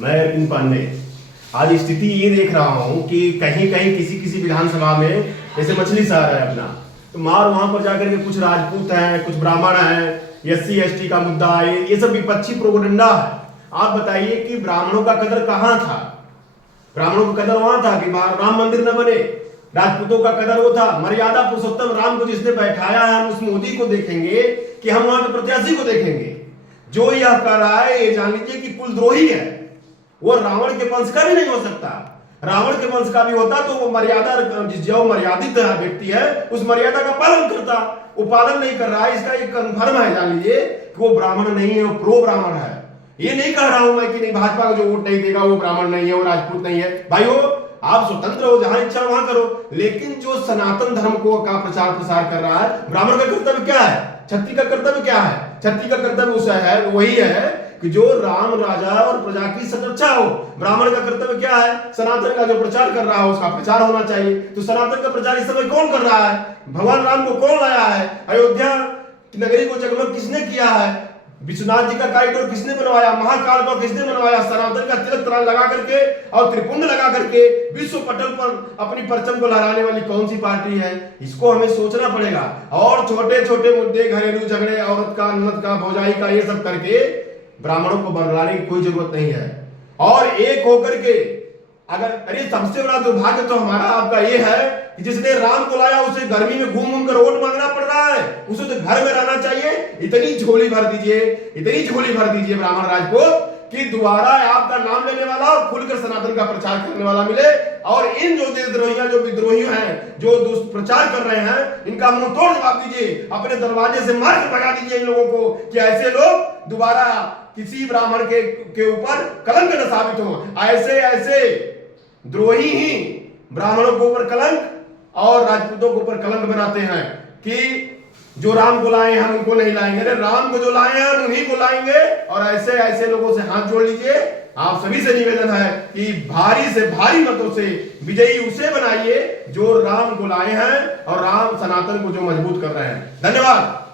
मैं अरविंद पांडे। आज स्थिति ये देख रहा हूँ कि कहीं कहीं किसी किसी विधानसभा में जैसे मछली शहर है अपना, तो मार वहां पर जाकर के कुछ राजपूत हैं, कुछ ब्राह्मण हैं, SC ST का मुद्दा है, ये सब विपक्षी प्रोपेगेंडा है। आप बताइए कि ब्राह्मणों का कदर कहाँ था? ब्राह्मणों का कदर वहां था कि राम मंदिर न बने। राजपूतों का कदर वो था। मर्यादा पुरुषोत्तम राम को जिसने बैठाया है, हम उस मोदी को देखेंगे कि हम वहां के प्रत्याशी को देखेंगे? जो यह कह रहा है ये जान लीजिए कि कुलद्रोही है। वो रावण के वंश का भी नहीं हो सकता। रावण के वंश का भी होता तो वो मर्यादा, जो मर्यादित व्यक्ति है उस मर्यादा का पालन करता। वो पालन नहीं कर रहा है, इसका एक कन्फर्म है। जान लीजिए कि वो ब्राह्मण नहीं है, वो प्रो ब्राह्मण है। ये नहीं कह रहा हूं मैं कि नहीं भाजपा को जो वोट नहीं देगा वो ब्राह्मण नहीं है, वो राजपूत नहीं है। भाइयों, आप स्वतंत्र हो, जहां इच्छा वहां करो, लेकिन जो सनातन धर्म को का प्रचार प्रसार कर रहा है, ब्राह्मण का कर्तव्य क्या है? क्षत्रिय का कर्तव्य क्या है? क्षत्रिय का कर्तव्य उस है, वही है कि जो राम राजा और प्रजा की सुरक्षा हो। ब्राह्मण का कर्तव्य क्या है? सनातन का जो प्रचार कर रहा है उसका प्रचार होना चाहिए। तो सनातन का प्रचार इस समय कौन कर रहा है? भगवान राम को कौन लाया है? अयोध्या नगरी को जगमग किसने किया है? विश्वनाथ जी का कॉरिडोर किसने बनवाया? महाकाल को किसने बनवाया? सनातन का तिलक तरान लगा करके और त्रिपुंड लगा करके विश्व पटल पर अपनी परचम को लहराने वाली कौन सी पार्टी है? इसको हमें सोचना पड़ेगा। और छोटे छोटे मुद्दे, घरेलू झगड़े, औरत का, ननद का, भौजाई का, ये सब करके ब्राह्मणों को बरगलाने की कोई जरूरत नहीं है। और एक होकर के अगर, अरे सबसे बड़ा दुर्भाग्य तो हमारा आपका ये है कि जिसने राम को लाया उसे गर्मी में घूम घूम कर वोट मांगना पड़ रहा है। उसे तो घर में रहना चाहिए। इतनी झोली भर दीजिए, इतनी झोली भर दीजिए ब्राह्मण राजपूत कि दोबारा आपका नाम लेने वाला और खुलकर सनातन का प्रचार करने वाला मिले। और इन जो देशद्रोहियां, जो विद्रोही हैं, जो दुष्प्रचार कर रहे हैं, इनका मुंह तोड़ जवाब दीजिए। अपने दरवाजे से मार के भगा दीजिए इन लोगों को कि ऐसे लोग दोबारा किसी ब्राह्मण के ऊपर कलंक न साबित हो। ऐसे ऐसे द्रोही ही ब्राह्मणों के ऊपर कलंक और राजपूतों के ऊपर कलंक बनाते हैं कि जो राम को लाए हैं उनको नहीं लाएंगे। अरे राम को जो लाए हैं उन्हीं को लाएंगे। और ऐसे ऐसे लोगों से हाथ जोड़ लीजिए। आप सभी से निवेदन है कि भारी से भारी मतों से विजयी उसे बनाइए जो राम को लाए हैं और राम सनातन को जो मजबूत कर रहे हैं। धन्यवाद।